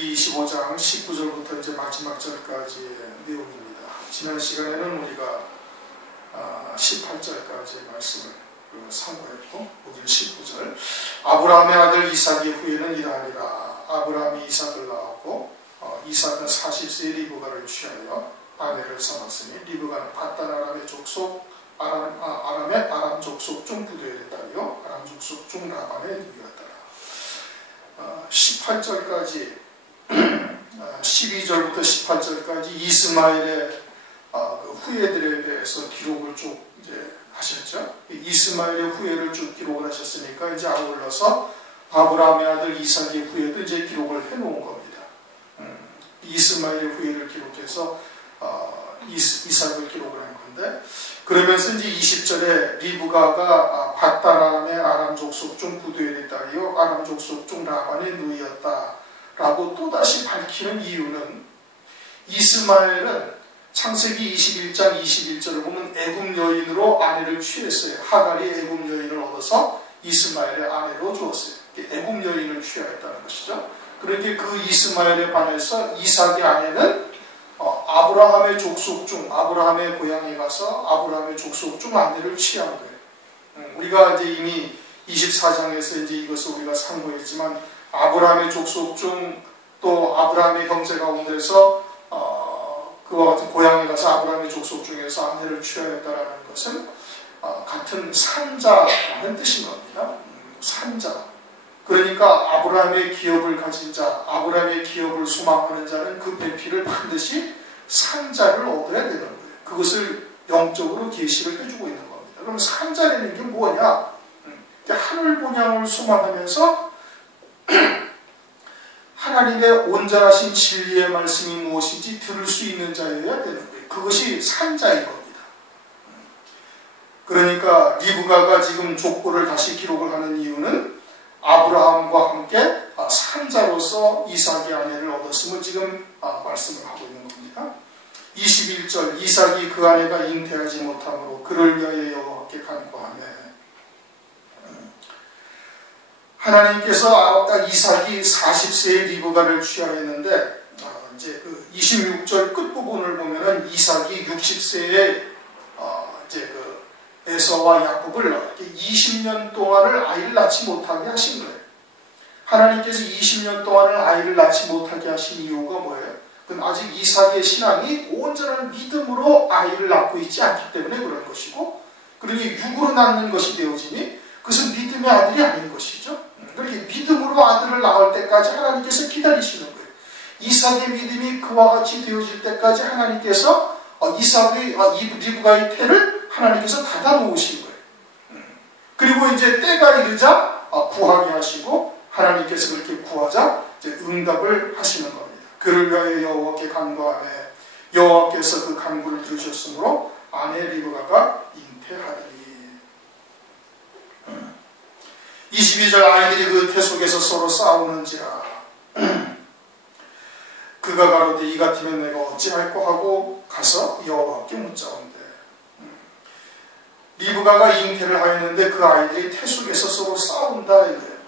신명기 25장 19절부터 이제 마지막 절까지의 내용입니다. 지난 시간에는 우리가 18절까지의 말씀을 상고했고, 오늘 19절. 아브라함의 아들 이삭의 후예는 이러하니라. 아브라함이 이삭을 낳았고, 이삭은 40세의 리브가를 취하여 아내를 삼았으니, 리브가는 밧단 아람의 족속, 아람 족속 중 부두엘의 딸이요 아람 족속 중 라반의 누이였더라. 18절까지 12절부터 18절까지 이스마엘의 그 후예들에 대해서 기록을 쭉 이제 하셨죠. 이스마엘의 후예를 쭉 기록을 하셨으니까 이제 아울러서 아브라함의 아들 이삭의 후예도 이제 기록을 해놓은 겁니다. 이스마엘의 후예를 기록해서 이삭을 기록을 한 건데, 그러면서 이제 20절에 리브가가 밧단 아람의 아람 족속 중 부두엘의 딸이요 아람 족속 중 라반의 누이였다라고 또다시 밝히는 이유는, 이스마엘은 창세기 21장 21절을 보면 애굽 여인으로 아내를 취했어요. 하갈이 애굽 여인을 얻어서 이스마엘의 아내로 주었어요. 애굽 여인을 취하였다는 것이죠. 그런데 그 이스마엘에 반해서 이삭의 아내는 아브라함의 족속 중, 아브라함의 고향에 가서 아브라함의 족속 중 아내를 취한 거예요. 우리가 이제 이미 24장에서 이제 이것을 우리가 상고했지만, 아브라함의 족속 중 또 아브라함의 형제 가운데서 그와 같은 고향에 가서 아브라함의 족속 중에서 아내를 취하였다라는 것은 같은 산자라는 뜻인 겁니다. 산자. 그러니까 아브라함의 기업을 가진 자, 아브라함의 기업을 소망하는 자는 그 배필을 반드시 산자를 얻어야 되는 거예요. 그것을 영적으로 계시를 해주고 있는 겁니다. 그럼 산자라는 게 뭐냐? 하늘 본향을 소망하면서 하나님의 온전하신 진리의 말씀이 무엇인지 들을 수 있는 자여야 되는 거예요. 그것이 산자인 겁니다. 그러니까 리브가가 지금 족보를 다시 기록을 하는 이유는 아브라함과 함께 산자로서 이삭의 아내를 얻었음을 지금 말씀을 하고 있는 겁니다. 21절, 이삭이 그 아내가 잉태하지 못함으로 그를 위하여 여호와께 간구하며, 하나님께서 이삭이 40세의 리브가를 취하였는데, 이제 그 26절 끝부분을 보면은 이삭이 60세의 이제 그 에서와 야곱을 20년 동안을 아이를 낳지 못하게 하신 거예요. 하나님께서 20년 동안을 아이를 낳지 못하게 하신 이유가 뭐예요? 그건 아직 이삭의 신앙이 온전한 믿음으로 아이를 낳고 있지 않기 때문에 그런 것이고, 그러니 육으로 낳는 것이 되어지니 그것은 믿음의 아들이 아닌 것이죠. 그렇게 믿음으로 아들을 낳을 때까지 하나님께서 기다리시는 거예요. 이삭의 믿음이 그와 같이 되어질 때까지 하나님께서 리브가의 태를 하나님께서 닫아 놓으신 거예요. 그리고 이제 때가 이르자 구하게 하시고, 하나님께서 그렇게 구하자 이제 응답을 하시는 겁니다. 그를 위하여 여호와께 간구하며 여호와께서 그 간구를 들으셨으므로 아내 리브가가 잉태하리니. 22절, 아이들이 그 태 속에서 서로 싸우는지라. 그가 가로되 이 같으면 내가 어찌할꼬 하고 가서 여호와께 묻자온대. 리브가가 잉태를 하였는데 그 아이들이 태 속에서 서로 싸운다 이거예요.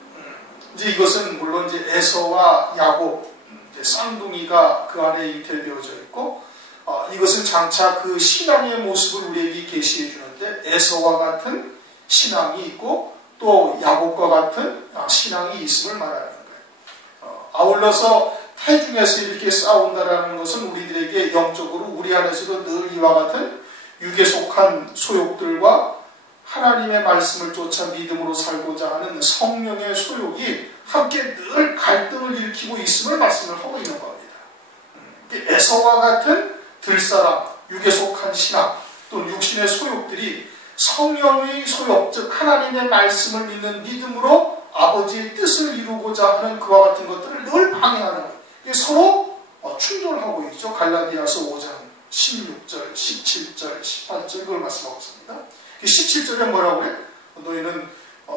이제 이것은 물론 이제 에서와 야곱, 이제 쌍둥이가 그 안에 잉태되어져 있고, 이것은 장차 그 신앙의 모습을 우리에게 계시해 주는데, 에서와 같은 신앙이 있고 또 야곱과 같은 신앙이 있음을 말하는 거예요. 아울러서 태중에서 이렇게 싸운다라는 것은 우리들에게 영적으로 우리 안에서도 늘 이와 같은 육에 속한 소욕들과 하나님의 말씀을 쫓아 믿음으로 살고자 하는 성령의 소욕이 함께 늘 갈등을 일으키고 있음을 말씀을 하고 있는 겁니다. 에서와 같은 들사람, 육에 속한 신앙, 또 육신의 소욕들이 성령의 소욕, 즉 하나님의 말씀을 믿는 믿음으로 아버지의 뜻을 이루고자 하는 그와 같은 것들을 늘 방해하는 거예요. 이게 서로 충돌하고 있죠. 갈라디아서 5장 16절, 17절, 18절 그걸 말씀하고 있습니다. 17절에 뭐라고 해요? 너희는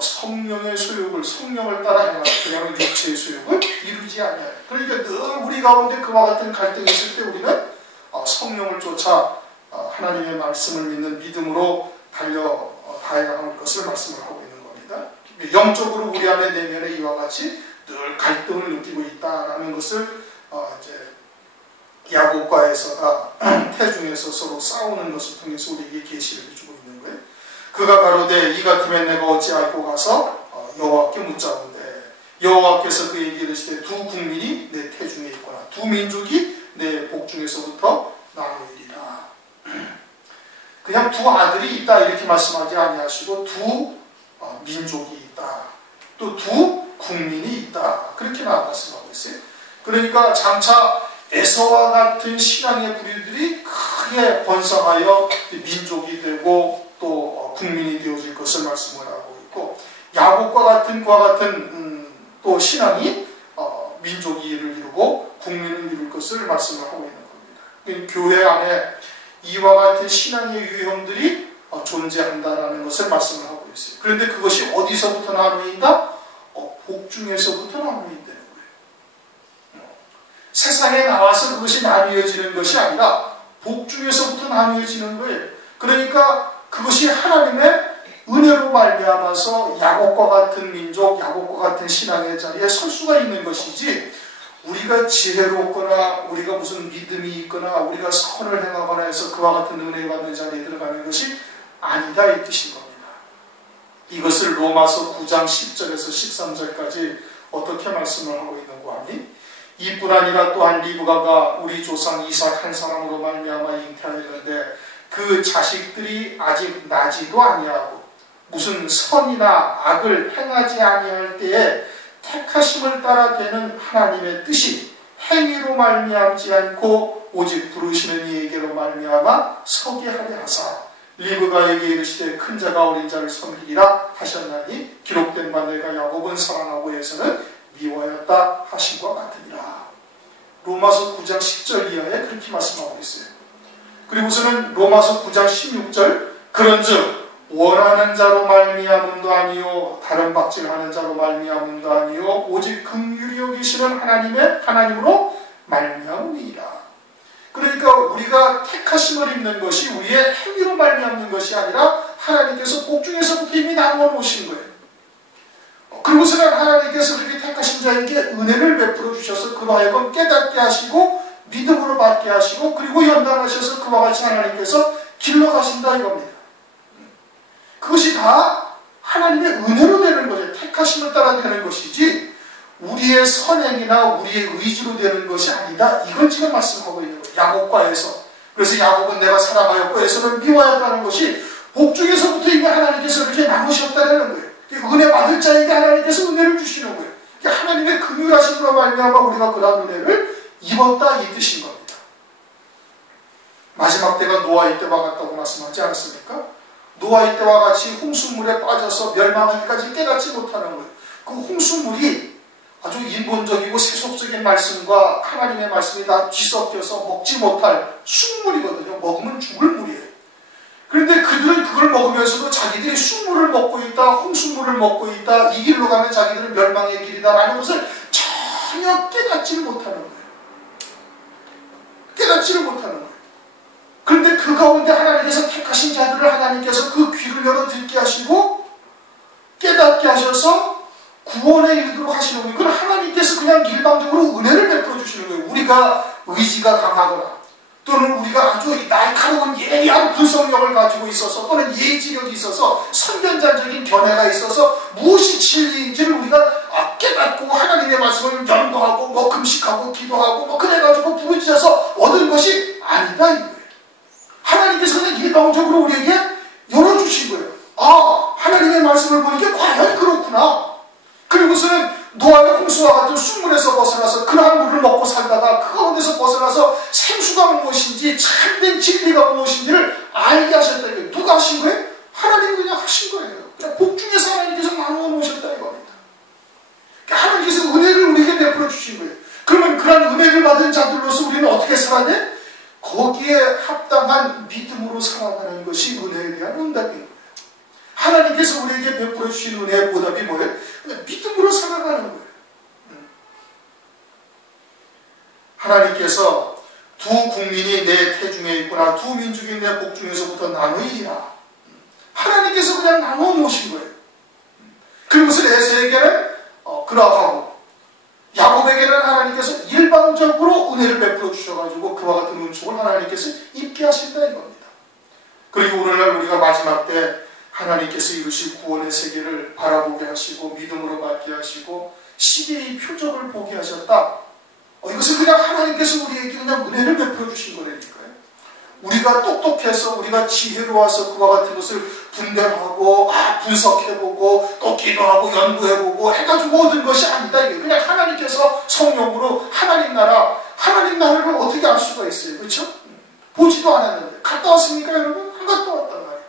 성령의 소욕을 성령을 따라 행하라. 그냥 육체의 소욕을 이루지 않아요. 그러니까 늘 우리 가운데 그와 같은 갈등이 있을 때 우리는 성령을 쫓아 하나님의 말씀을 믿는 믿음으로 달려가야 할 것을 말씀을 하고 있는 겁니다. 영적으로 우리 안에 내면에 이와 같이 늘 갈등을 느끼고 있다는 것을 이제 야곱과 에서가 태중에서 서로 싸우는 것을 통해서 우리에게 계시를 해주고 있는 거예요. 그가 가로되 이 같으면 내가 어찌 알고 가서 여호와께 묻자온대. 여호와께서 그에게 이르시되 두 국민이 내 태중에 있거나 두 민족이 내 복중에서부터 나누리라. 그냥 두 아들이 있다 이렇게 말씀하지 아니하시고 두 민족이 있다. 또 두 국민이 있다. 그렇게만 말씀하고 있어요. 그러니까 장차 에서와 같은 신앙의 부류들이 크게 번성하여 민족이 되고 또 국민이 되어질 것을 말씀을 하고 있고, 야곱과 같은 그와 같은 또 신앙이 민족을 이루고 국민을 이룰 것을 말씀을 하고 있는 겁니다. 교회 안에 이와 같은 신앙의 유형들이 존재한다라는 것을 말씀을 하고 있어요. 그런데 그것이 어디서부터 나누인다? 복중에서부터 나누인다는 거예요. 세상에 나와서 그것이 나뉘어지는 것이 아니라 복중에서부터 나뉘어지는 거예요. 그러니까 그것이 하나님의 은혜로 말미암아서 야곱과 같은 민족, 야곱과 같은 신앙의 자리에 설 수가 있는 것이지, 우리가 지혜롭거나 우리가 무슨 믿음이 있거나 우리가 선을 행하거나 해서 그와 같은 은혜 받는 자리에 들어가는 것이 아니다 이 뜻인 겁니다. 이것을 로마서 9장 10절에서 13절까지 어떻게 말씀을 하고 있는가 하니, 이뿐 아니라 또한 리브가가 우리 조상 이삭 한 사람으로 말미암아 잉태하였는데 그 자식들이 아직 나지도 아니하고 무슨 선이나 악을 행하지 아니할 때에 택하심을 따라 되는 하나님의 뜻이 행위로 말미암지 않고 오직 부르시는 이에게로 말미암아 서게 하려 하사 리브가에게 이르시되 큰 자가 어린 자를 섬기리라 하셨나니 기록된 바 내가 야곱은 사랑하고 에서는 미워하였다 하심과 같으니라. 로마서 9장 10절 이하에 그렇게 말씀하고 있어요. 그리고서는 로마서 9장 16절 그런즉 원하는 자로 말미암음도 아니요 다른 박질하는 자로 말미암음도 아니요 오직 긍휼히 여기시는 하나님으로 말미암음이라. 그러니까 우리가 택하심을 입는 것이 우리의 행위로 말미암는 것이 아니라 하나님께서 복중에서부터 이미 나누어 놓으신 거예요. 그리고서는 하나님께서 그렇게 택하신 자에게 은혜를 베풀어 주셔서 그로 하여금 깨닫게 하시고 믿음으로 받게 하시고 그리고 연단하셔서 그와 같이 하나님께서 길러가신다 이겁니다. 그것이 다 하나님의 은혜로 되는 거죠. 택하심을 따라 되는 것이지 우리의 선행이나 우리의 의지로 되는 것이 아니다. 이걸 지금 말씀하고 있는 거예요. 야곱과 에서. 그래서 야곱은 내가 사랑하였고 에서는 미워하였다는 것이 복중에서부터 이미 하나님께서 이렇게 나누셨다는 거예요. 은혜 받을 자에게 하나님께서 은혜를 주시는 거예요. 하나님의 긍휼하심으로 말미암아 우리가 그런 은혜를 입었다 이 뜻인 겁니다. 마지막 때가 노아의 때와 같다고 말씀하지 않았습니까? 노아의 때와 같이 홍수물에 빠져서 멸망하기까지 깨닫지 못하는 거예요. 그 홍수물이 아주 인본적이고 세속적인 말씀과 하나님의 말씀이 다 뒤섞여서 먹지 못할 쑥물이거든요. 먹으면 죽을 물이에요. 그런데 그들은 그걸 먹으면서도 자기들이 쑥물을 먹고 있다, 홍수물을 먹고 있다, 이 길로 가면 자기들은 멸망의 길이다라는 것을 전혀 깨닫지를 못하는 거예요. 깨닫지를 못하는 거예요. 그런데 그 가운데 하나님께서 택하신 자들을 하나님께서 그 귀를 열어 듣게 하시고 깨닫게 하셔서 구원에 이르도록 하시는 거예요. 그건 하나님께서 그냥 일방적으로 은혜를 베풀어 주시는 거예요. 우리가 의지가 강하거나 또는 우리가 아주 날카로운 예리한 분석력을 가지고 있어서 또는 예지력이 있어서 선견자적인 견해가 있어서 무엇이 진리인지를 우리가 깨닫고 하나님의 말씀을 연구하고 금식하고 기도하고 그래가지고 부르짖어서 얻은 것이 아니다 이거예요. 하나님께서 그냥 일방적으로 우리에게 열어주신 거예요. 아, 하나님의 말씀을 보니까 과연 그렇구나. 그리고서는 노아의 홍수와 같은 쑥물에서 벗어나서 그러한 물을 먹고 살다가 그 가운데서 벗어나서 생수가 무엇인지 참된 진리가 무엇인지를 알게 하셨다. 누가 하신 거예요? 하나님이 그냥 하신 거예요. 그냥 복중에서 하나님께서 나누어 놓으셨다 이겁니다. 그러니까 하나님께서 은혜를 우리에게 베풀어 주신 거예요. 그러면 그런 은혜를 받은 자들로서 우리는 어떻게 살아야 돼? 거기에 합당한 믿음으로 살아가는 것이 은혜에 대한 응답인 거예요. 하나님께서 우리에게 베풀어 주신 은혜의 보답이 뭐예요? 믿음으로 살아가는 거예요. 하나님께서 두 국민이 내 태중에 있구나, 두 민족이 내 복중에서부터 나누이라. 하나님께서 그냥 나누어 놓으신 거예요. 그리고서 에서에게는 그러하고 야곱에게는 하나님께서 일방적으로 은혜를 베풀어 주셔가지고 그와 같은 은총을 하나님께서 입게 하신다 이겁니다. 그리고 오늘날 우리가 마지막 때 하나님께서 이루실 구원의 세계를 바라보게 하시고 믿음으로 받게 하시고 시계의 표적을 보게 하셨다. 이것은 그냥 하나님께서 우리에게 그냥 은혜를 베풀어 주신 거라니까요. 우리가 똑똑해서 우리가 지혜로워서 그와 같은 것을 분별하고 분석해보고 또 기도하고 연구해보고 해가지고 얻은 것이 아니다. 이게 그냥 하나님께서 성령으로 하나님 나라를 어떻게 알 수가 있어요? 그렇죠? 보지도 않았는데 갔다 왔습니까 여러분? 안 갔다 왔단 말이에요.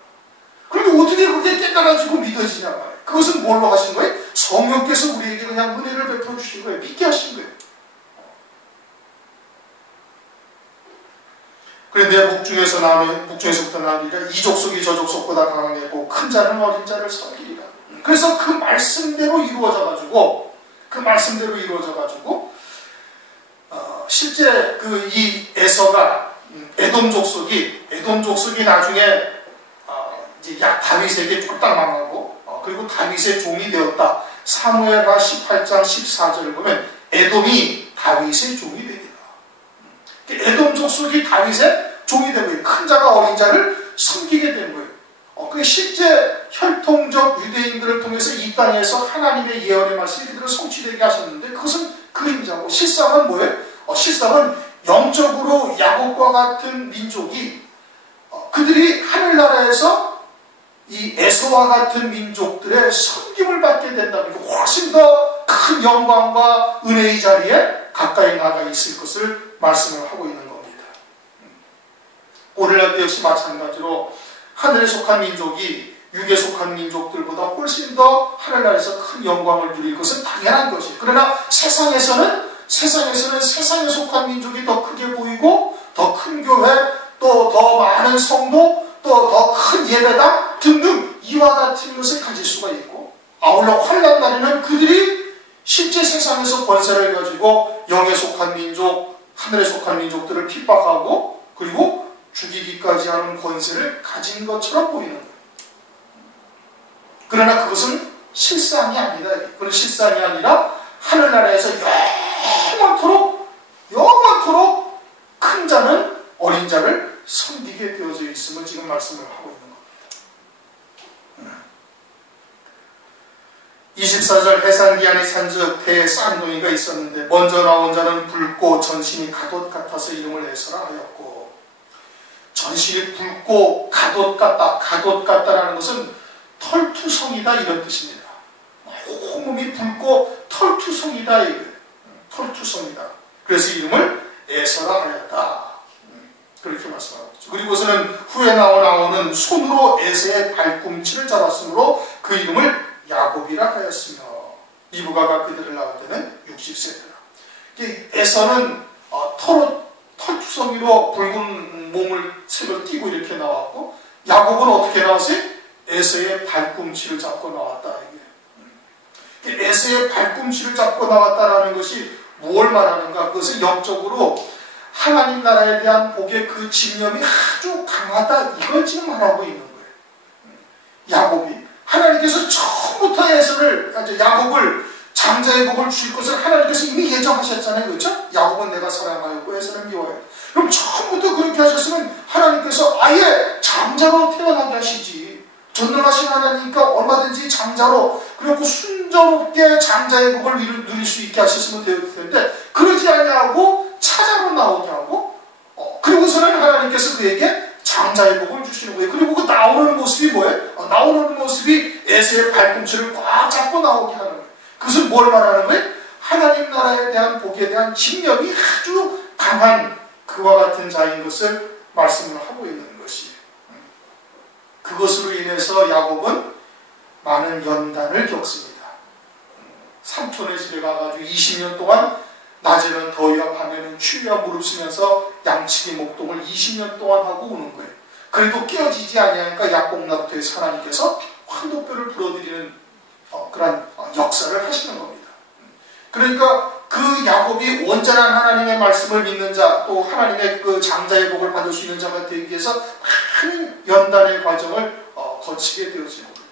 그런데 어떻게 그게 깨달아지고 믿어지냐 말이에요. 그것은 뭘로 하신 거예요? 성령께서 우리에게 그냥 은혜를 베풀어 주신 거예요. 믿게 하신 거예요. 그래 내 북중에서부터 나누리라. 이 족속이 저 족속보다 강하고 큰 자는 어린 자를 섬기리라. 그래서 그 말씀대로 이루어져가지고 실제 이 에서가 에돔 족속이 나중에 이제 다윗에게 쫄딱 망하고 그리고 다윗의 종이 되었다. 사무엘하 18장 14절을 보면 에돔이 다윗의 종이 됩니다. 에돔 족속이 다윗의 종이 된 거예요. 큰 자가 어린 자를 섬기게 된 거예요. 그 실제 혈통적 유대인들을 통해서 이 땅에서 하나님의 예언의 말씀이 그대로 성취되게 하셨는데 그것은 그림자고 실상은 뭐예요? 실상은 영적으로 야곱과 같은 민족이 그들이 하늘나라에서 이 에서와 같은 민족들의 섬김을 받게 된다면 훨씬 더 큰 영광과 은혜의 자리에 가까이 나가 있을 것을 말씀을 하고 있는 겁니다. 오늘날도 역시 마찬가지로 하늘에 속한 민족이 육에 속한 민족들보다 훨씬 더 하늘나라에서 큰 영광을 누릴 것은 당연한 것이에요. 그러나 세상에서는 세상에 속한 민족이 더 크게 보이고 더 큰 교회, 또 더 많은 성도, 또 더 큰 예배당 등등 이와 같은 것을 가질 수가 있고 아울러 환난 날에는 그들이 실제 세상에서 권세를 가지고 영에 속한 민족, 하늘에 속한 민족들을 핍박하고 그리고 죽이기까지 하는 권세를 가진 것처럼 보이는 거예요. 그러나 그것은 실상이 아니다. 그런 실상이 아니라 하늘나라에서 영원토록 큰 자는 어린 자를 섬기게 되어져 있음을 지금 말씀을 하고 있는 겁니다. 24절 해산기한이 산즉 태에 쌍둥이가 있었는데 먼저 나온 자는 붉고 전신이 갓옷 같아서 이름을 에서라 하였고 전신이 붉고 갓옷 같다라는 것은 털투성이다 이런 뜻입니다. 온몸이 붉고 털투성이다 이거예요. 털투성이다. 그래서 이름을 에서라 하였다. 그렇게 말씀하고 있죠. 그리고서는 후에 나오는 손으로 에서의 발꿈치를 잡았으므로 그 이름을 야곱이라 하였으며 이브가가 그들을 낳을 때는 60세더라. 에서는 털투성이로 붉은 몸을 새로 띠고 이렇게 나왔고 야곱은 어떻게 나왔어요? 에서의 발꿈치를 잡고 나왔다. 이게 에서의 발꿈치를 잡고 나왔다라는 것이 무엇을 말하는가? 그것은 영적으로 하나님 나라에 대한 복의 그 집념이 아주 강하다. 이걸 지금 말하고 있는 거예요. 야곱이 하나님께서 처음부터 야곱을 장자의 복을 주실 것을 하나님께서 이미 예정하셨잖아요. 그렇죠? 야곱은 내가 사랑하였고 에서는 미워하였다. 그럼 처음부터 그렇게 하셨으면 하나님께서 아예 장자로 태어나게 하시지. 전능하신 하나님이니까 얼마든지 장자로 그리고 순조롭게 장자의 복을 누릴 수 있게 하셨으면 되었을 텐데 그러지 아니하고 차자로 나오게 하고 그리고서는 하나님께서 그에게 장자의 복을 주시는 거예요. 그리고 그 나오는 모습이 뭐예요? 나오는 모습이 에서의 발꿈치를 꽉 잡고 나오게 하는 거예요. 그것은 뭘 말하는 거예요? 하나님 나라에 대한 복에 대한 집념이 아주 강한 그와 같은 자인 것을 말씀을 하고 있는 것이에요. 그것으로 인해서 야곱은 많은 연단을 겪습니다. 삼촌의 집에 가가지고 20년 동안 낮에는 더위와 밤에는 추위와 무릅쓰면서 양치기 목동을 20년 동안 하고 오는 거예요. 그래도 깨어지지 아니하니까 야곱나루터에 하나님께서 환도뼈를 불어들이는 그런 역사를 하시는 겁니다. 그러니까 그 야곱이 온전한 하나님의 말씀을 믿는 자, 또 하나님의 그 장자의 복을 받을 수 있는 자가 되기 위해서 많은 연단의 과정을 거치게 되어지는 거예요.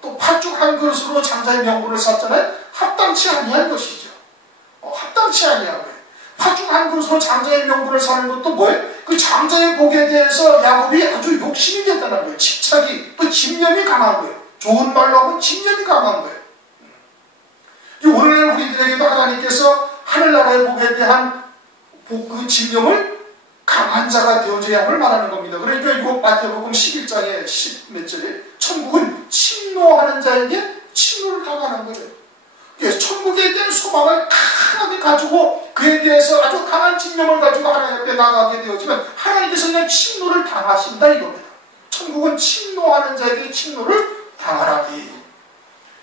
또 팥죽 한 그릇으로 장자의 명분을 샀잖아요. 합당치 아니한 것이죠. 합당치 아니하고요. 파죽 한 그릇으로 장자의 명분을 사는 것도 뭐예요? 그 장자의 복에 대해서 야곱이 아주 욕심이 됐다는 거예요. 집착이, 또 집념이 강한 거예요. 좋은 말로 하면 집념이 강한 거예요. 오늘날 우리들에게도 하나님께서 하늘나라의 복에 대한 그 집념을 강한 자가 되어줘야 할 말하는 겁니다. 그러니까 이거 마태복음 11장에 10몇 절에 천국은 침노하는 자에게 침노를 당하는 거예요. 그래서 천국에 대한 소망을 강하게 가지고 그에 대해서 아주 강한 집념을 가지고 하나님 앞에 나가게 되어지면 하나님께서 그냥 침노를 당하신다 이겁니다. 천국은 침노하는 자에게 침노를 당하라니.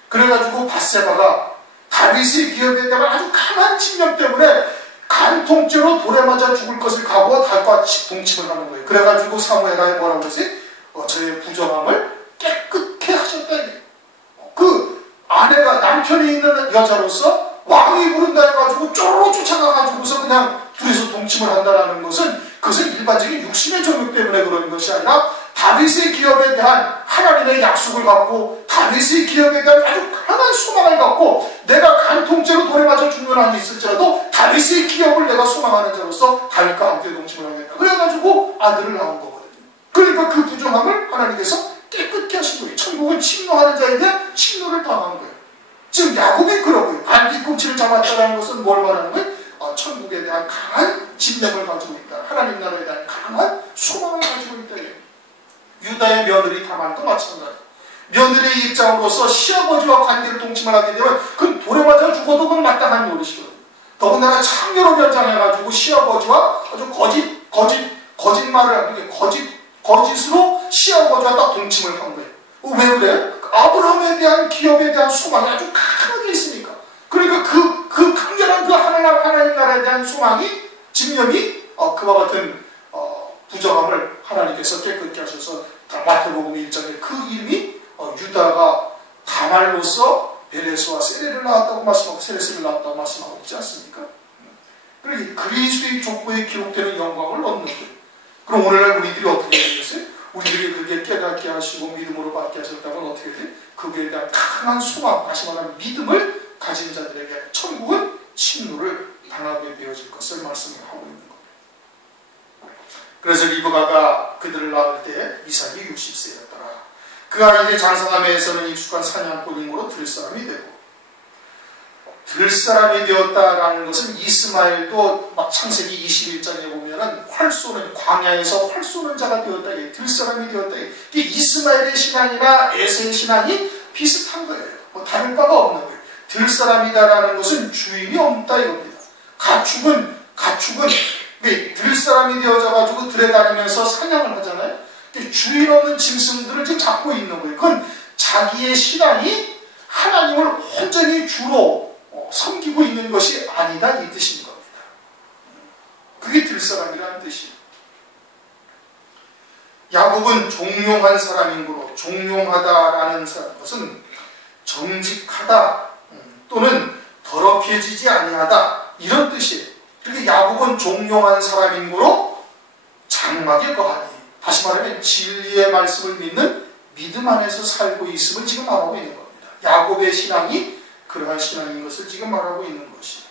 그래가지고 밧세바가 다윗의 기업에 대한 아주 강한 집념 때문에 간통죄로 돌에 맞아 죽을 것을 각오하고 다윗과 동침을 하는 거예요. 그래가지고 사무엘하에 뭐라고 그러지? 저의 부정함을 깨끗게 하셨다. 그 아내가 남편이 있는 여자로서 왕이 부른다 해가지고 쪼르르 쫓아가가지고서 그냥 둘이서 동침을 한다는 것은 그것은 일반적인 육신의 정욕 때문에 그러는 것이 아니라 다윗의 기업에 대한 하나님의 약속을 갖고 다윗의 기업에 대한 아주 강한 소망을 갖고 내가 간통죄로 돌에 맞아 죽는 한이 있을지라도 다윗의 기업을 내가 소망하는 자로서 다윗과 함께 동침을 하겠다. 그래가지고 아들을 낳은 거거든요. 그러니까 그 부정함을 하나님께서 깨끗게 하신 거예요. 천국은 침노하는 자에게 침노를 당한 거예요. 지금 야곱이 그러고요. 반 뒤꿈치를 잡았다는 것은 뭘 말하는 거예요? 천국에 대한 강한 집념을 가지고 있다. 하나님 나라에 대한 강한 소망을 가지고 있다. 유다의 며느리 다말도 마찬가지. 며느리의 입장으로서 시아버지와 관계를 동침을 하게 되면 그건 돌에 맞아 죽어도 그건 마땅한 노릇이거든요. 더군다나 창녀로 변장해가지고 시아버지와 아주 거짓말을 하는 게 거짓으로 시아버지와 딱 동침을 한 거예요. 왜 그래? 아브라함에 대한 기업에 대한 소망이 아주 강하게 있으니까. 그러니까 그 강렬한 그 하나님 나라에 대한 소망이, 집념이 그와 같은 부정함을 하나님께서 깨끗게 하셔서 마태복음 1장에 그 이름이 유다가 다말로서 베레스와 세레를 낳았다고 말씀하고 세레스를 낳았다고 말씀하고 있지 않습니까? 그러니까 그리스도의 족보에 기록되는 영광을 얻는 거예요. 그럼 오늘날 우리들이 어떻게 되겠어요? 우리들이 그게 깨닫게 하시고 믿음으로 받게 하셨다면 어떻게 돼? 그에 대한 강한 소망, 다시 말하면 믿음을 가진 자들에게 천국은 침노를 당하게 되어질 것을 말씀하고 있는 겁니다. 그래서 리브가가 그들을 낳을 때 이삭이 60세였더라. 그 아이의 장성함에서는 익숙한 사냥꾼이므로 들사람이 되고, 들사람이 되었다라는 것은 이스마엘도 막 창세기 21장에 보면은 활 쏘는, 광야에서 활 쏘는 자가 되었다. 들사람이 되었다. 이스마엘의 신앙이나 에서의 신앙이 비슷한 거예요. 뭐 다를 바가 없는 거예요. 들사람이다라는 것은 주인이 없다 이겁니다. 가축은 들사람이 되어져가지고 들에 다니면서 사냥을 하잖아요. 주인 없는 짐승들을 지금 잡고 있는 거예요. 그건 자기의 신앙이 하나님을 온전히 주로 섬기고 있는 것이 아니다 이 뜻인 겁니다. 그게 들사람이라는 뜻이에요. 야곱은 종용한 사람이므로, 종용하다라는 것은 정직하다 또는 더럽혀지지 아니하다 이런 뜻이에요. 그렇게 야곱은 종용한 사람이므로 장막에 거하니, 다시 말하면 진리의 말씀을 믿는 믿음 안에서 살고 있음을 지금 말하고 있는 겁니다. 야곱의 신앙이 그러한 신앙인 것을 지금 말하고 있는 것이에요.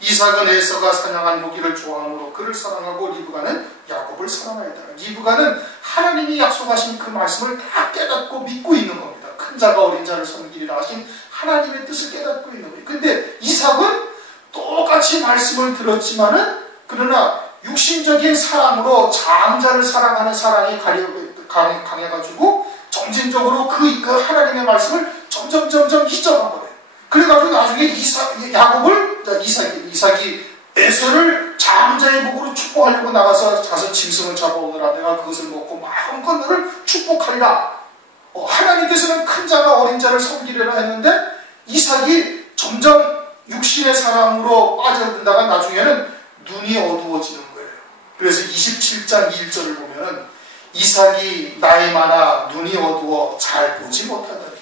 이삭은 에서가 사냥한 고기를 좋아하므로 그를 사랑하고 리브가는 야곱을 사랑하였다. 리브가는 하나님이 약속하신 그 말씀을 다 깨닫고 믿고 있는 겁니다. 큰 자가 어린 자를 섬기리라 하신 하나님의 뜻을 깨닫고 있는 거예요. 근데 이삭은 똑같이 말씀을 들었지만은 그러나 육신적인 사랑으로 장자를 사랑하는 사랑이 강해가지고 점진적으로 그 하나님의 말씀을 점점 잊어간 거예요. 그래가지고 나중에 이삭이 에서를 장자의 복으로 축복하려고 나가서 가서 짐승을 잡아오느라 내가 그것을 먹고 마음껏 너를 축복하리라. 하나님께서는 큰 자가 어린 자를 섬기려라 했는데 이삭이 점점 육신의 사랑으로 빠져든다가 나중에는 눈이 어두워지는 거예요. 그래서 27장 1절을 보면은 이삭이 나이 많아 눈이 어두워 잘 보지 못하더니.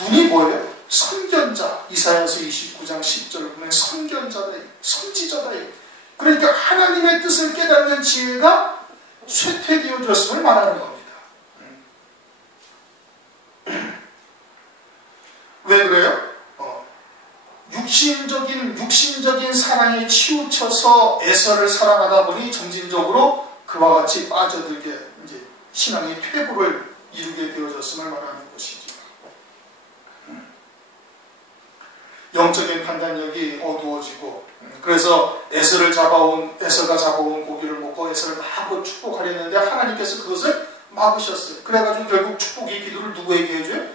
눈이 뭐예요? 선견자. 이사야서 29장 10절을 보면 선견자다, 선지자다. 그러니까 하나님의 뜻을 깨닫는 지혜가 쇠퇴되어졌음을 말하는 겁니다. 왜 그래요? 육신적인 치우쳐서 에서를 사랑하다 보니 점진적으로 그와 같이 빠져들게 이제 신앙의 퇴보를 이루게 되어졌음을 말하는 것이죠. 영적인 판단력이 어두워지고, 그래서 에서가 잡아온 고기를 먹고 에서를 마음껏 축복하려는데 하나님께서 그것을 막으셨어요. 그래가지고 결국 축복의 기도를 누구에게 해줘요?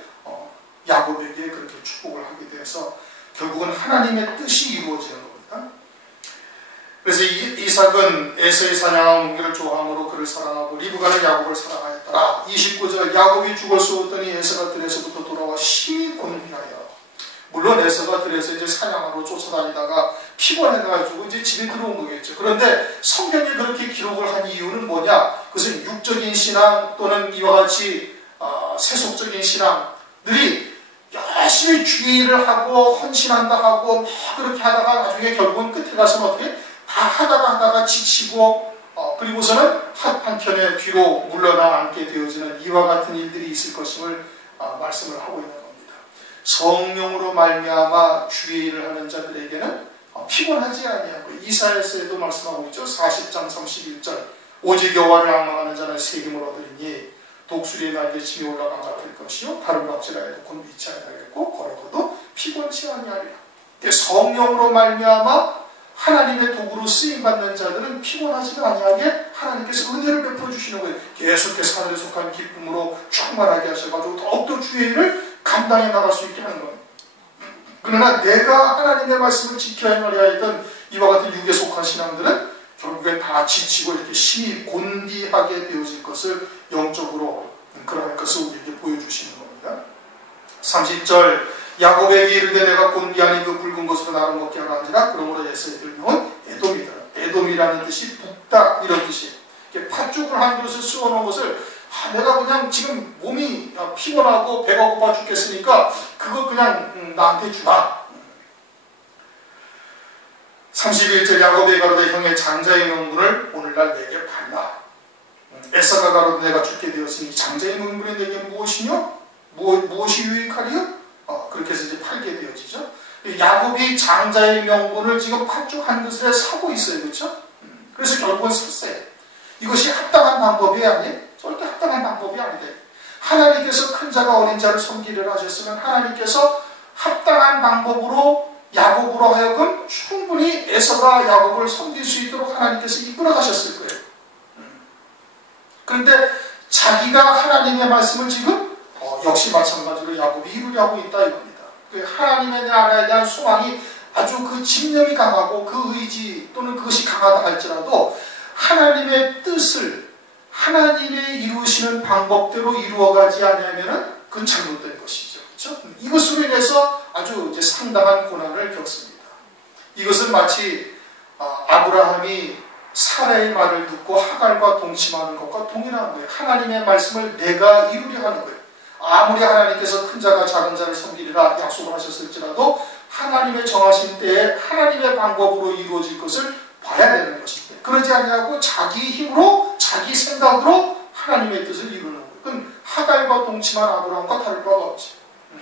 야곱에게 그렇게 축복을 하게 돼서 결국은 하나님의 뜻이 이루어지는 겁니다. 그래서 이삭은 에서의 사냥한 무기를 좋아함으로 그를 사랑하고 리브가는 야곱을 사랑하였더라. 29절 야곱이 죽을 쏘았더니 에서가 들에서부터 돌아와 심히 곤비하여, 물론 에서가 들에서 이제 사냥하러 쫓아다니다가 피곤해가지고 이제 집에 들어온 거겠죠. 그런데 성경에 그렇게 기록을 한 이유는 뭐냐? 그것은 육적인 신앙 또는 이와 같이 세속적인 신앙들이 열심히 주의 일을 하고 헌신한다 하고 막 그렇게 하다가 나중에 결국은 끝에 가서는 어떻게 다 하다가 지치고 그리고서는 한편에 뒤로 물러나 앉게 되어지는 이와 같은 일들이 있을 것임을 말씀을 하고 있는 겁니다. 성령으로 말미암아 주의 일을 하는 자들에게는 피곤하지 아니하고, 이사야서에도 말씀하고 있죠. 40장 31절 오직 여호와를 앙망하는 자는 새 힘을 얻으리니 독수리의 날개 침이 올라간 같을 것이요 다른 박질하여도 곧 미치 아니하겠고 걸어도 피곤치 아니하리라. 성령으로 말미암아 하나님의 도구로 쓰임받는 자들은 피곤하지가 아니하게 하나님께서 은혜를 베풀어 주시는 거예요. 계속해서 하늘에 속한 기쁨으로 충만하게 하셔가지고 더욱더 주의 일을 감당해 나갈 수 있게 하는 겁니다. 그러나 내가 하나님의 말씀을 지켜야 하던 이와 같은 육에 속한 신앙들은 결국에 다 지치고 이렇게 심히 곤비하게 되어질 것을 영적으로 그러할 것을 우리에게 보여주시는 겁니다. 30절 야곱에게 이르되 내가 곤비하니 그 붉은 것으로 나를 먹게 하라 한지라. 그러므로 에서의 별명은 에돔이더라. 에돔이라는 뜻이 북다 이런 뜻이에요. 팥죽을 한 그릇을 씌워놓은 것을 내가 그냥 지금 몸이 피곤하고 배가 고파 죽겠으니까 그거 그냥 나한테 주라. 31절 야곱이 가로되 형의 장자의 명분을 오늘날 내게 팔라. 에서가 가로되 내가 죽게 되었으니 장자의 명분이 내게 무엇이뇨? 무엇이 유익하리요? 그렇게 해서 이제 팔게 되어지죠. 야곱이 장자의 명분을 지금 팥죽 한 그릇에 사고 있어요. 그렇죠? 그래서 결국은 샀어요. 이것이 합당한 방법이 아니에요. 절대 합당한 방법이 아니다. 하나님께서 큰 자가 어린 자를 섬기려 하셨으면 하나님께서 합당한 방법으로 야곱으로 하여금 충분히 에서가 야곱을 섬길 수 있도록 하나님께서 이끌어 가셨을 거예요. 그런데 자기가 하나님의 말씀을 지금 역시 마찬가지로 야곱이 이루려고 있다 이겁니다. 하나님의 나라에 대한 소망이 아주 그 집념이 강하고 그 의지 또는 그것이 강하다 할지라도 하나님의 뜻을 하나님의 이루시는 방법대로 이루어가지 않으면 그건 잘못된 것이죠. 그렇죠? 이것으로 인해서 아주 이제 상당한 고난을 겪습니다. 이것은 마치 아브라함이 사라의 말을 듣고 하갈과 동침하는 것과 동일한 거예요. 하나님의 말씀을 내가 이루려 하는 거예요. 아무리 하나님께서 큰 자가 작은 자를 섬기리라 약속을 하셨을지라도 하나님의 정하신 때에 하나님의 방법으로 이루어질 것을 봐야 되는 것입니다. 그러지 아니하고 자기 힘으로 자기 생각으로 하나님의 뜻을 이루는 거예요. 그건 하갈과 동침한 아브라함과 다를 바가 없지.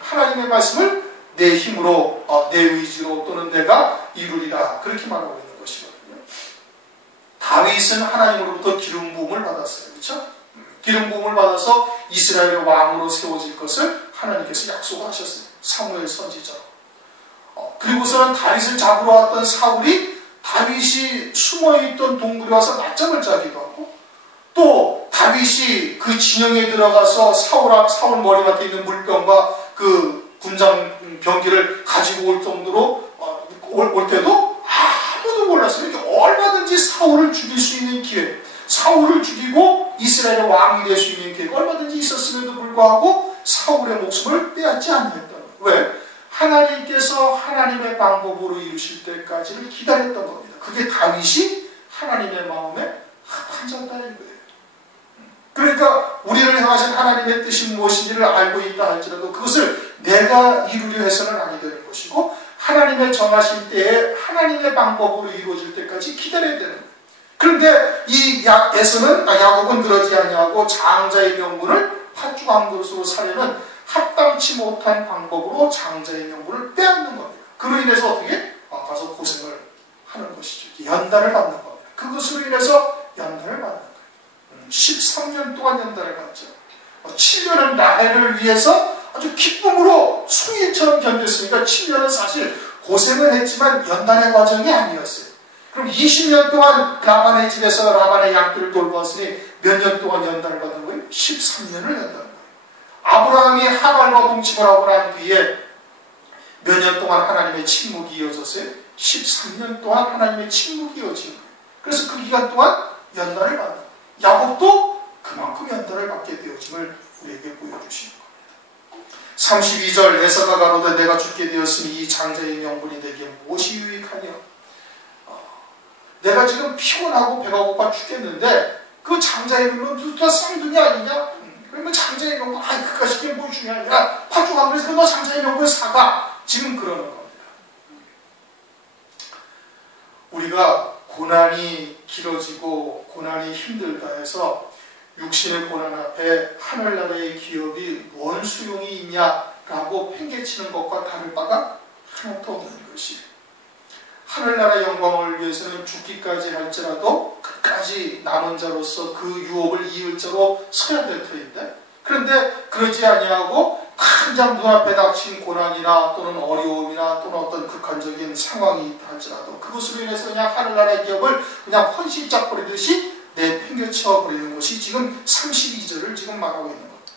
하나님의 말씀을 내 힘으로 내 의지로 또는 내가 이루리라 그렇게 말하고 있는 것이거든요. 다윗은 하나님으로부터 기름 부음을 받았어요. 그렇죠? 기름 부음을 받아서 이스라엘의 왕으로 세워질 것을 하나님께서 약속하셨어요. 사무엘 선지자로. 그리고서는 다윗을 잡으러 왔던 사울이 다윗이 숨어있던 동굴에 와서 낮잠을 자기도 하고, 또 다윗이 그 진영에 들어가서 사울 머리맡에 있는 물병과 그 군장 병기를 가지고 올 정도로 올 때도 아무도 몰랐어요. 이렇게 얼마든지 사울을 죽일 수 있는 기회, 사울을 죽이고 이스라엘의 왕이 될 수 있는 기회가 얼마든지 있었음에도 불구하고 사울의 목숨을 빼앗지 않았다는 거예요. 왜? 하나님께서 하나님의 방법으로 이루실 때까지를 기다렸던 겁니다. 그게 다윗이 하나님의 마음에 합한자였다는 거예요. 그러니까 우리를 향하신 하나님의 뜻이 무엇인지를 알고 있다 할지라도 그것을 내가 이루려 해서는 아니 되는 것이고, 하나님의 정하신 때에 하나님의 방법으로 이루어질 때까지 기다려야 되는 거예요. 그런데 이 야곱은 그러지 아니하고 장자의 명분을 팥죽 한 그릇으로 사려는 합당치 못한 방법으로 장자의 명분을 빼앗는 겁니다. 그로 인해서 어떻게? 가서 고생을 하는 것이죠. 연단을 받는 겁니다. 그것으로 인해서 연단을 받는 거예요. 13년 동안 연단을 받죠. 7년은 라헬을 위해서 아주 기쁨으로 수일처럼 견뎠으니까 7년은 사실 고생을 했지만 연단의 과정이 아니었어요. 그럼 20년 동안 라반의 집에서 라반의 양들을 돌보았으니 몇 년 동안 연단을 받은 거예요? 13년을 연단을 거예요. 아브라함이 하갈과 동침을 하고 난 뒤에 몇 년 동안 하나님의 침묵이 이어졌어요? 13년 동안 하나님의 침묵이 이어진 거예요. 그래서 그 기간 동안 연단을 받는 거예요. 야곱도 그만큼 연단을 받게 되어짐을 우리에게 보여주시는 겁니다. 32절 에서가 가로되 내가 죽게 되었으니 이 장자의 명분이 내게 무엇이 유익하냐. 내가 지금 피곤하고 배가 고파 죽겠는데 그 장자의 명분 누가 쌍둥이 아니냐? 그러면 장자의 명분 그까짓 게 뭐 중요하냐? 파주가 그래서 너 장자의 명분을 사가. 지금 그러는 겁니다. 우리가 고난이 길어지고 고난이 힘들다 해서 육신의 고난 앞에 하늘나라의 기업이 뭔 소용이 있냐라고 팽개치는 것과 다를 바가 하나도 없는 것이에요. 하늘나라 영광을 위해서는 죽기까지 할지라도 끝까지 남은 자로서 그 유업을 이을 자로 서야 될 터인데, 그런데 그러지 아니하고 당장 눈앞에 닥친 고난이나 또는 어려움이나 또는 어떤 극한적인 상황이 있다 할지라도 그것으로 인해서 그냥 하늘나라의 기업을 그냥 헌신짝 버리듯이 내팽개쳐 버리는 것이 지금 32절을 지금 말하고 있는 겁니다.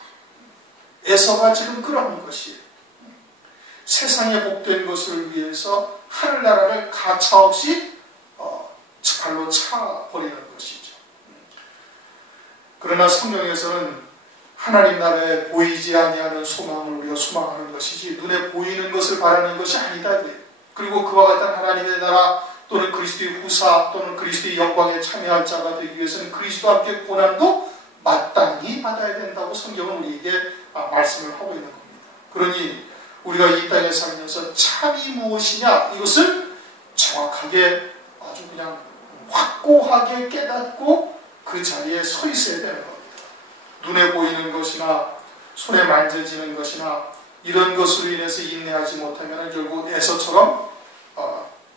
에서가 지금 그러는 것이에요. 세상에 복된 것을 위해서 하늘나라를 가차없이 발로 차버리는 것이죠. 그러나 성경에서는 하나님 나라에 보이지 아니하는 소망을 우리가 소망하는 것이지 눈에 보이는 것을 바라는 것이 아니다. 그리고 그와 같은 하나님의 나라 또는 그리스도의 후사 또는 그리스도의 영광에 참여할 자가 되기 위해서는 그리스도와 함께 고난도 마땅히 받아야 된다고 성경은 우리에게 말씀을 하고 있는 겁니다. 그러니 우리가 이 땅에 살면서 참이 무엇이냐 이것을 정확하게 아주 그냥 확고하게 깨닫고 그 자리에 서 있어야 되는 겁니다. 눈에 보이는 것이나 손에 만져지는 것이나 이런 것으로 인해서 인내하지 못하면 결국 에서처럼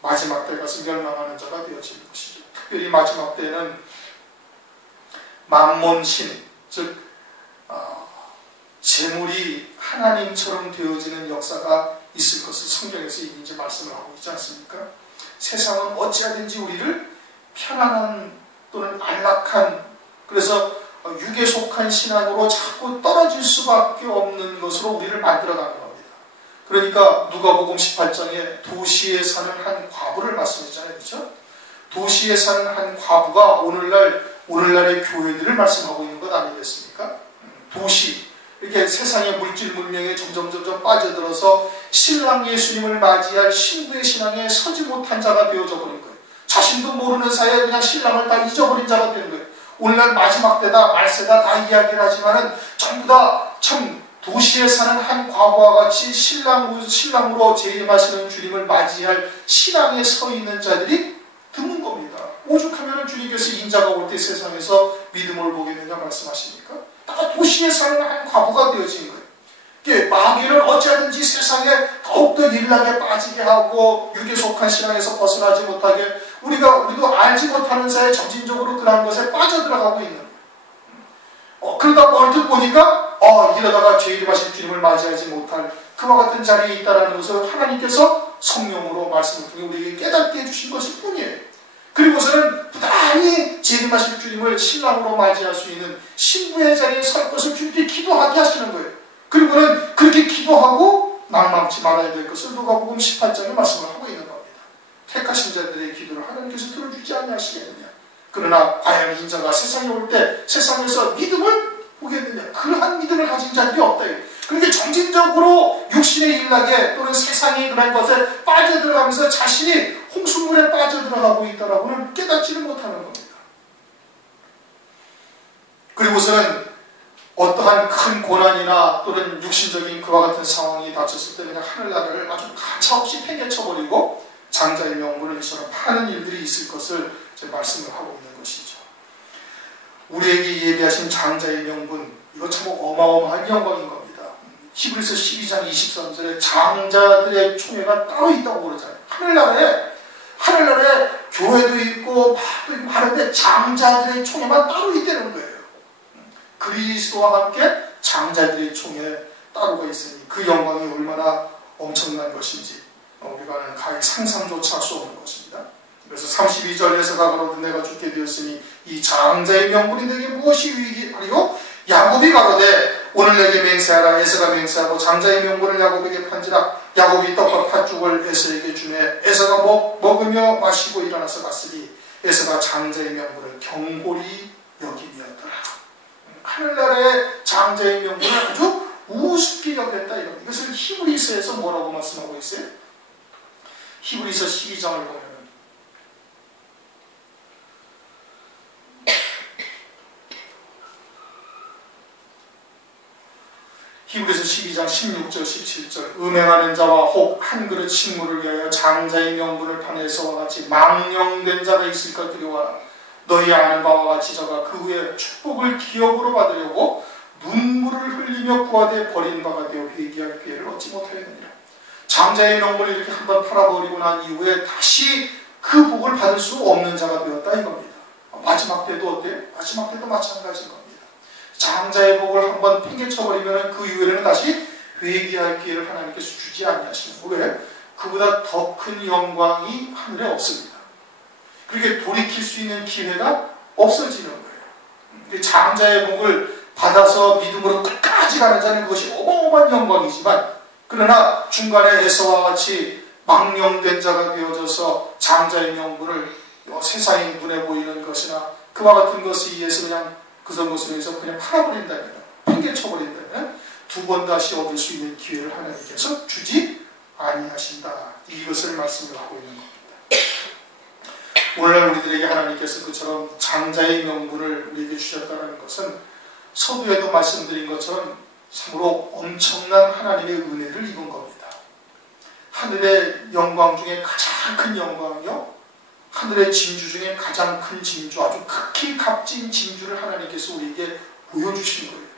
마지막 때에 가서 멸망하는 자가 되어지는 것이죠. 특별히 마지막 때에는 만몬신, 즉 재물이 하나님처럼 되어지는 역사가 있을 것을 성경에서 이미 이제 말씀을 하고 있지 않습니까? 세상은 어찌하든지 우리를 편안한 또는 안락한, 그래서 육에 속한 신앙으로 자꾸 떨어질 수밖에 없는 것으로 우리를 만들어가는 겁니다. 그러니까 누가복음 18장에 도시에 사는 한 과부를 말씀했잖아요. 그렇죠? 도시에 사는 한 과부가 오늘날의 교회들을 말씀하고 있는 것 아니겠습니까? 도시, 이렇게 세상의 물질 문명에 점점 빠져들어서 신랑 예수님을 맞이할 신부의 신앙에 서지 못한 자가 되어져 버린 거예요. 자신도 모르는 사이에 그냥 신랑을 다 잊어버린 자가 되는 거예요. 오늘날 마지막 때다 말세다 다 이야기를 하지만은 전부 다 참 도시에 사는 한 과부와 같이 신랑으로 재림하시는 주님을 맞이할 신앙에 서 있는 자들이 드문 겁니다. 오죽하면 주님께서 인자가 올 때 세상에서 믿음을 보게 되냐 말씀하십니까? 다 도시에 사는 한 과부가 되어진 거예요. 마귀는 어찌하든지 세상에 더욱더 일락에 빠지게 하고 육에 속한 신앙에서 벗어나지 못하게 우리도 알지 못하는 사이에 점진적으로 그러한 것에 빠져들어가고 있는 거예요. 그러다 얼핏 보니까 이러다가 죄인하신 주님을 맞이하지 못할 그와 같은 자리에 있다는 것을 하나님께서 성령으로 말씀을 통해 우리에게 깨닫게 해주신 것일 뿐이에요. 그리고서는 부단히 재림하실 주님을 신랑으로 맞이할 수 있는 신부의 자리에 설 것을 주님께 기도하게 하시는 거예요. 그리고는 그렇게 기도하고 낭망치 말아야 될 것을 누가복음 18장에 말씀을 하고 있는 겁니다. 택하신 자들의 기도를 하나님께서 들어주지 아니하시겠느냐. 그러나 과연 인자가 세상에 올 때 세상에서 믿음을 보겠느냐. 그러한 믿음을 가진 자들이 없다. 그런데 점진적으로 육신의 일락에 또는 세상의 그런 것에 빠져들어가면서 자신이 홍수물에 빠져들어가고 있다라고는 깨닫지를 못하는 겁니다. 그리고서는 어떠한 큰 고난이나 또는 육신적인 그와 같은 상황이 닥쳤을 때 그냥 하늘나라를 아주 가차없이 팽개쳐버리고 장자의 명분을 위해서 파는 일들이 있을 것을 제가 말씀을 하고 있는 것이죠. 우리에게 예비하신 장자의 명분, 이거 참 어마어마한 영광인 겁니다. 히브리서 12장 23절에 장자들의 총회가 따로 있다고 그러잖아요. 하늘나라에 하늘나라에 교회도 있고 파도 있고 하는데 장자들의 총회만 따로 있다는 거예요. 그리스도와 함께 장자들의 총회 따로가 있으니 그 영광이 얼마나 엄청난 것인지 우리가 가히 상상조차 할 수 없는 것입니다. 그래서 32절에서 가로되 내가 죽게 되었으니 이 장자의 명분이 내게 무엇이 유익이하리요? 야곱이 가로되 오늘 내게 맹세하라. 에서가 맹세하고 장자의 명분을 야곱에게 판지라. 야곱이 떡과 팥죽을 에서에게 주매 에서가 먹으며 마시고 일어나서 갔으니 에서가 장자의 명분을 경골히 여김이었더라. 하늘나라의 장자의 명분을 아주 우습게 여겼다. 이것을 히브리서에서 뭐라고 말씀하고 있어요? 히브리서 12장을 보면 히브리서 12장 16절 17절 음행하는 자와 혹 한 그릇 식물을 위하여 장자의 명분을 파내서와 같이 망령된 자가 있을까 두려워하라. 너희 아는 바와 같이 저가 그 후에 축복을 기업으로 받으려고 눈물을 흘리며 구하되 버린 바가 되어 회개할 기회를 얻지 못하였느니라. 장자의 명분을 이렇게 한번 팔아버리고 난 이후에 다시 그 복을 받을 수 없는 자가 되었다 이겁니다. 마지막 때도 어때요? 마지막 때도 마찬가지인 겁니다. 장자의 복을 한번 팽개쳐버리면 그 이후에는 다시 회개할 기회를 하나님께서 주지 아니하시는 거예요. 왜? 그보다 더 큰 영광이 하늘에 없습니다. 그렇게 돌이킬 수 있는 기회가 없어지는 거예요. 장자의 복을 받아서 믿음으로 끝까지 가는 자는 그것이 어마어마한 영광이지만 그러나 중간에 에서와 같이 망령된 자가 되어져서 장자의 명분을 세상의 눈에 보이는 것이나 그와 같은 것에 의해서 그냥 것을 위해서 그냥 팔아버린다면, 팽개쳐버린다면 두 번 다시 얻을 수 있는 기회를 하나님께서 주지 아니하신다. 이것을 말씀을 하고 있는 겁니다. 오늘날 우리들에게 하나님께서 그처럼 장자의 명분을 우리에게 주셨다는 것은 서두에도 말씀드린 것처럼 참으로 엄청난 하나님의 은혜를 입은 겁니다. 하늘의 영광 중에 가장 큰 영광이요, 하늘의 진주 중에 가장 큰 진주, 아주 극히 값진 진주를 하나님께서 우리에게 보여주신 거예요.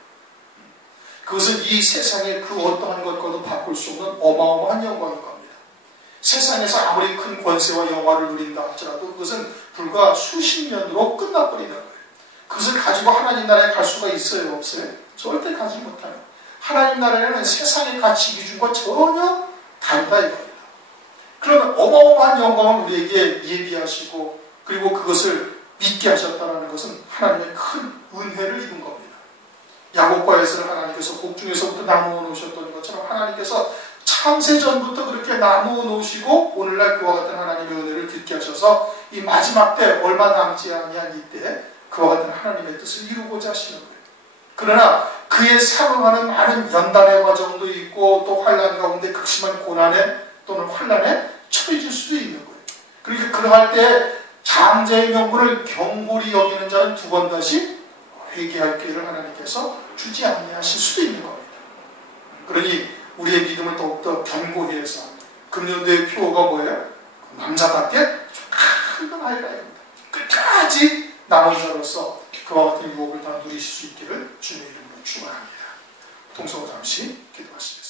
그것은 이 세상의 그 어떠한 것과도 바꿀 수 없는 어마어마한 영광인 겁니다. 세상에서 아무리 큰 권세와 영화를 누린다 할지라도 그것은 불과 수십 년으로 끝나버리는 거예요. 그것을 가지고 하나님 나라에 갈 수가 있어요? 없어요? 절대 가지 못해요. 하나님 나라에는 세상의 가치 기준과 전혀 다르다 이겁니다. 그런 어마어마한 영광을 우리에게 예비하시고 그리고 그것을 믿게 하셨다는 것은 하나님의 큰 은혜를 입은 겁니다. 야곱과 에서를 하나님께서 복중에서부터 나누어 놓으셨던 것처럼 하나님께서 창세전부터 그렇게 나누어 놓으시고 오늘날 그와 같은 하나님의 은혜를 듣게 하셔서 이 마지막 때 얼마 남지 아니한 이때 그와 같은 하나님의 뜻을 이루고자 하시는 거예요. 그러나 그에 상응하는 많은 연단의 과정도 있고 또 환난 가운데 극심한 고난에 또는 환난에 처해질 수도 있는 거예요. 그러니까 그러할 때 장자의 명분을 경골히 여기는 자는 두 번 다시 회개할 기회를 하나님께서 주지 아니하실 수도 있는 겁니다. 그러니 우리의 믿음을 더욱더 견고히 해서 금년도의 표어가 뭐예요? 남자답게 큰 건 아니라 합니다. 끝까지 남은 자로서 그와 같은 유혹을 다 누리실 수 있기를 주님의 이름으로 축원합니다. 동성호 잠시 기도하시겠습니다.